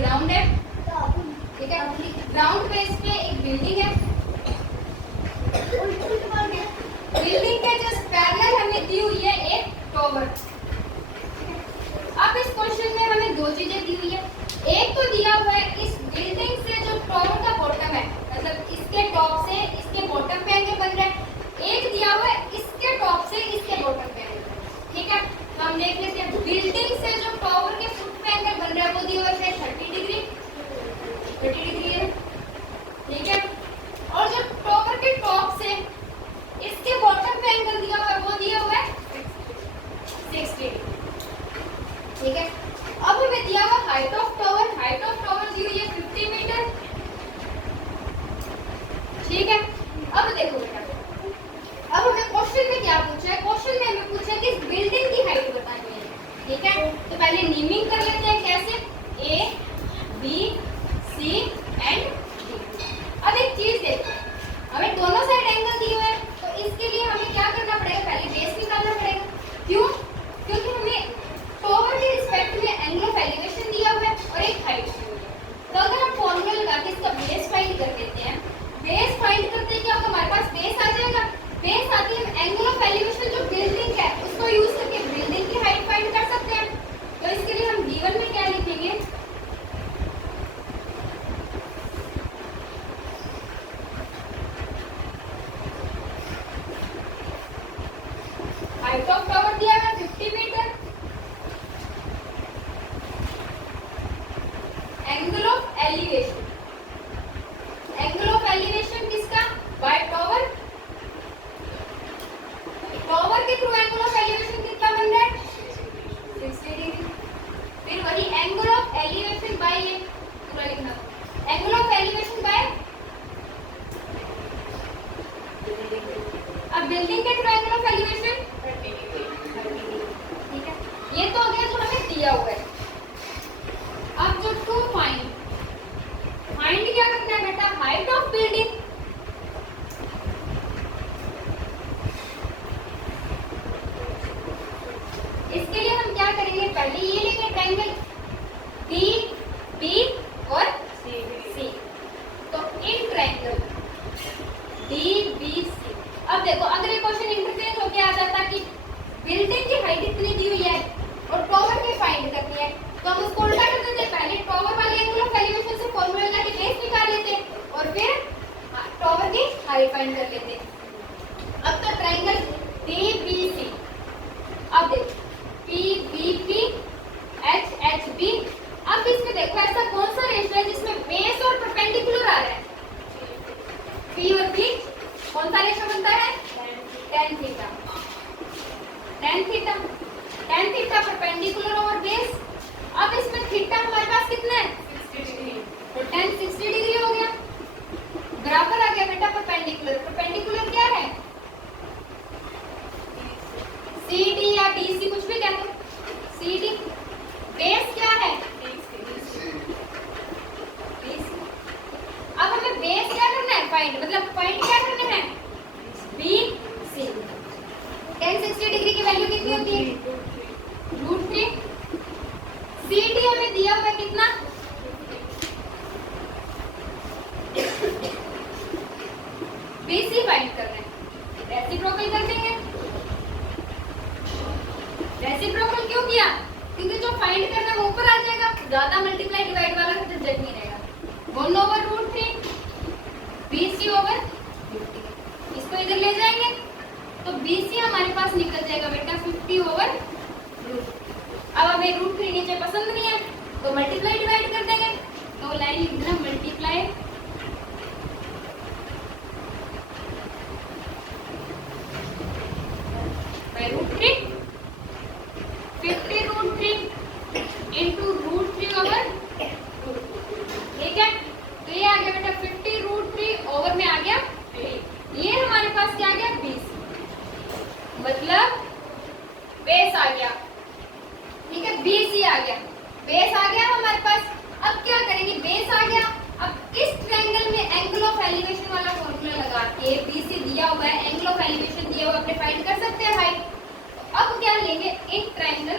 Ground है, ठीक है। ग्राउंड बेस पे एक बिल्डिंग है, बिल्डिंग के जस्ट पैरेलल हमें दी हुई है एक टॉवर। अब इस क्वेश्चन में हमें दो चीजें दी हुई है। एक तो दिया हुआ है इस बिल्डिंग से जो टॉवर का बॉटम है, मतलब इसके टॉप से इसके बॉटम पे एंगल बन रहा है। एक दिया हुआ है इसके टॉप से इसके बॉटम पे एंगल, ठीक है। तो हम देख लेते हैं बिल्डिंग से जो टॉवर के फुट पे एंगल बन रहा है वो दिया हुआ है 30 डिग्री, 30 डिग्री है, ठीक है। और जो टॉवर के टॉप से इसके बॉटम पे एंगल दिया हुआ है वो दिया हुआ है 60, ठीक है। अब हमें दिया हुआ height of tower, height of tower दी हुई है 50 मीटर, ठीक है। अब देखो बेटा, अब हमें क्वेश्चन में क्या पूछा है, क्वेश्चन में हमें पूछा है कि इस बिल्डिंग की हाइट बतानी है, ठीक है। तो पहले नेमिंग कर लेते हैं, कैसे, A B C and D. अब एक चीज देखो, हमें दोनों साइड एंगल दिए हुए हैं, तो इसके लिए हमें क्या करना पड़ेगा, पहले बेस निकालना पड़ेगा। क्यों? क्योंकि हमें टॉवर के रिस्पेक्ट में एंगल ऑफ एलिवेशन दिया हुआ है और एक हाइट दी हुई है। तो अगर हम फॉर्मूला लगा के इसका बेस फाइंड कर लेते हैं, बेस फाइंड करते हैं क्या होगा, हमारे पास बेस आ जाएगा। बेस आके हम एंगल ऑफ एलिवेशन जो बिल्डिंग है उसको यूज करके बिल्डिंग की हाइट फाइंड कर सकते हैं। तो इसके लिए हम गिवन में क्या लिखेंगे, हाइट ऑफ टावर दिया है 50 metre, angle of elevation, angle of elevation किसका, बाय टावर, टावर के थ्रू एंगल ऑफ एलिवेशन कितना बन रहा है 60 डिग्री। फिर वही एंगल ऑफ एलिवेशन बाय, ये पूरा लिखना, एंगल ऑफ एलिवेशन बाय, अब बिल्डिंग के through angle of elevation 30 degree, ठीक है। ये तो हो गया जो हमें दिया हुआ है। अब जो टू फाइंड, फाइंड क्या करना है बेटा, हाइट ऑफ बिल्डिंग, इसके लिए हम क्या करेंगे, पहले ये लेंगे ट्रायंगल डी बी और सी। तो in triangle D B C, अब देखो अगर ये क्वेश्चन इंटरचेंज होके आ जाता कि बिल्डिंग की हाइट इतनी दी हुई है और टॉवर की फाइंड करनी है, तो हम उसको उल्टा कर देते, पहले टॉवर वाले एंगल ऑफ एलिवेशन से फॉर्मूला लगा के बेस निकाल लेते और फिर टॉवर की हाइट फाइंड कर लेते। अब तो ट्रायंगल डी बी सी, अब देखो P B P H H B. अब इसमें देखो ऐसा कौन सा रेशियो है जिसमें बेस और परपेंडिकुलर आ रहा है, पी और पी, कौन सा रेशियो बनता है, tan theta, tan theta, tan theta perpendicular over base. अब इसमें थीटा हमारे पास कितना है 60 डिग्री, तो tan 60 डिग्री हो गया, बराबर आ गया बेटा परपेंडिकुलर, परपेंडिकुलर क्या है सी डी या डी सी, कुछ भी कह दो, सी डी। बेस क्या है, अब हमें बेस क्या करना है फाइंड, मतलब फाइंड क्या करना है, बी सी। tan 60 डिग्री की वैल्यू कितनी होती है √3। सी डी हमें दिया हुआ है कितना, बी सी फाइंड करना है, रेसिप्रोकल कर देंगे। रेसिप्रोकल क्यों किया, क्योंकि जो फाइंड करना है वो ऊपर आ जाएगा, ज्यादा मल्टीप्लाई डिवाइड वाला झंझट नहीं रहेगा। 1/√3 BC ओवर 50, इसको इधर ले जाएंगे तो BC हमारे पास निकल जाएगा बेटा 50/√। अब हमें √3 नीचे पसंद नहीं है तो मल्टीप्लाई डिवाइड कर देंगे, तो लाइन लिख देना मल्टीप्लाई बाय √3, 50√3 into √3/2, ठीक है। तो ये आ गया बेटा 50√3 ओवर में आ गया 3, ये हमारे पास क्या आ गया 20, मतलब बेस आ गया, ठीक है, BC आ गया, बेस आ गया हमारे पास। अब क्या करेंगे, बेस आ गया, अब इस ट्रायंगल में एंगल ऑफ एलिवेशन वाला फॉर्मूला लगा के BC दिया हुआ है, एंगल ऑफ एलिवेशन दिया हुआ, अपने फाइंड कर सकते हैं हाइट। अब क्या लेंगे, इन ट्रायंगल